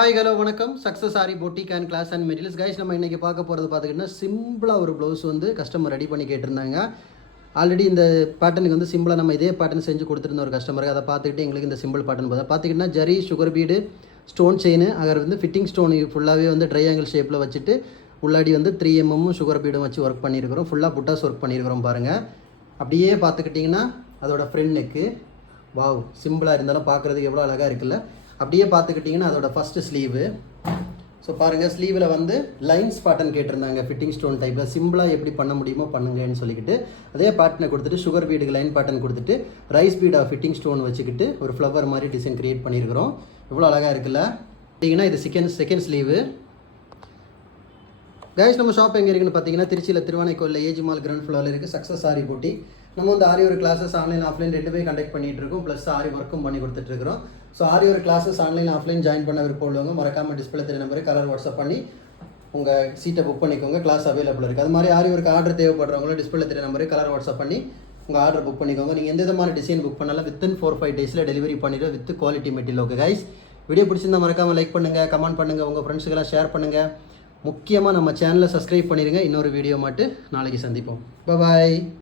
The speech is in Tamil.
ஹாய் ஹலோ வணக்கம் success Aari boutique and class and materials guys. நம்ம இன்றைக்கி பார்க்க போகிறது பார்த்துக்கிட்டிங்கன்னா சிம்பிளாக ஒரு ப்ளவுஸ் வந்து கஸ்டமர் ரெடி பண்ணி கேட்டிருந்தாங்க. ஆல்ரெடி இந்த பேட்டர்னுக்கு வந்து சிம்பிளாக நம்ம இதே பேட்டர்ன் செஞ்சு கொடுத்துருந்த ஒரு கஸ்டமருக்கு அதை பார்த்துக்கிட்டு எங்களுக்கு இந்த சிம்பிள் பேட்டர்ன் பார்த்துக்கிட்டிங்கன்னா zari sugar bead stone chain அங்கே வந்து ஃபிட்டிங் ஸ்டோன் ஃபுல்லாகவே வந்து ட்ரையாங்கிள் ஷேப்பில் வச்சுட்டு உள்ளாடி வந்து 3mm சுகர் பீடும் வச்சு ஒர்க் பண்ணியிருக்கிறோம். ஃபுல்லாக புட்டாஸ் ஒர்க் பண்ணியிருக்கிறோம் பாருங்கள். அப்படியே பார்த்துக்கிட்டிங்கன்னா அதோட ஃப்ரெண்டுக்கு வாவ் சிம்பிளாக இருந்தாலும் பார்க்குறதுக்கு எவ்வளோ அழகாக இருக்குல்ல. அப்படியே பார்த்துக்கிட்டிங்கன்னா அதோட ஃபஸ்ட்டு ஸ்லீவு. ஸோ பாருங்கள், ஸ்லீவில் வந்து லைன்ஸ் பேட்டர்ன் கேட்டிருந்தாங்க. ஃபிட்டிங் ஸ்டோன் டைப்பில் சிம்பிளாக எப்படி பண்ண முடியுமோ பண்ணுங்கன்னு சொல்லிக்கிட்டு அதே பேட்டர்னை கொடுத்துட்டு சுகர் பீடுக்கு லைன் பேட்டர்ன் கொடுத்துட்டு ரைஸ் பீடாக ஃபிட்டிங் ஸ்டோன் வச்சுக்கிட்டு ஒரு ஃப்ளவர் மாதிரி டிசைன் க்ரியேட் பண்ணியிருக்கிறோம். இவ்வளோ அழகாக இருக்குல்ல. பார்த்தீங்கன்னா இது செகண்ட் ஸ்லீவு. கைஸ், நம்ம ஷாப் எங்கே இருக்குன்னு பார்த்தீங்கன்னா திருச்சியில் திருவானைக்கோயிலில் ஏஜி மால் கிரவுண்ட் ஃப்ளோரில் இருக்குது சக்ஸஸ் ஆரி பொட்டிக். நம்ம வந்து ஆரி ஒரு கிளாஸஸ் ஆன்லைன் ஆஃப்லைன் ரெண்டுமே கண்டக்ட் பண்ணிகிட்டு இருக்கோம். ப்ளஸ் ஆரி ஒர்க்கும் பண்ணி கொடுத்துட்ருக்கோம். ஸோ ஆரி ஒரு கிளாஸஸ் ஆன்லைன் ஆஃப்லைன் ஜாயின் பண்ண விருப்பம் உள்ளவங்க மறக்காமல் டிஸ்பிளே தெரிய நம்பரை கலர் வாட்ஸ்அப் பண்ணி உங்கள் சீட்டை புக் பண்ணிக்கோங்க. கிளாஸ் அவைலபிள் இருக்குது. அது மாதிரி ஆரி ஒரு ஆர்டர் தேவைப்படுறவங்களும் டிஸ்பிளே தெரிய நம்பரை கலர் வாட்ஸ்அப் பண்ணி உங்கள் ஆர்டர் புக் பண்ணிக்கோங்க. நீங்கள் எந்த விதமான டிசைன் புக் பண்ணாலும் வித்தின் 4-5 டேஸில் டெலிவரி பண்ணிவிடும் with quality material. Okay guys, video பிடிச்சிருந்தா மறக்காமல் லைக் பண்ணுங்கள், கமெண்ட் பண்ணுங்கள், உங்கள் ஃப்ரெண்ட்ஸுக்கெல்லாம் ஷேர் பண்ணுங்கள். முக்கியமாக நம்ம சேனலை சப்ஸ்கிரைப் பண்ணிடுங்க. இன்னொரு வீடியோ மட்டும் நாளைக்கு சந்திப்போம். பாய்.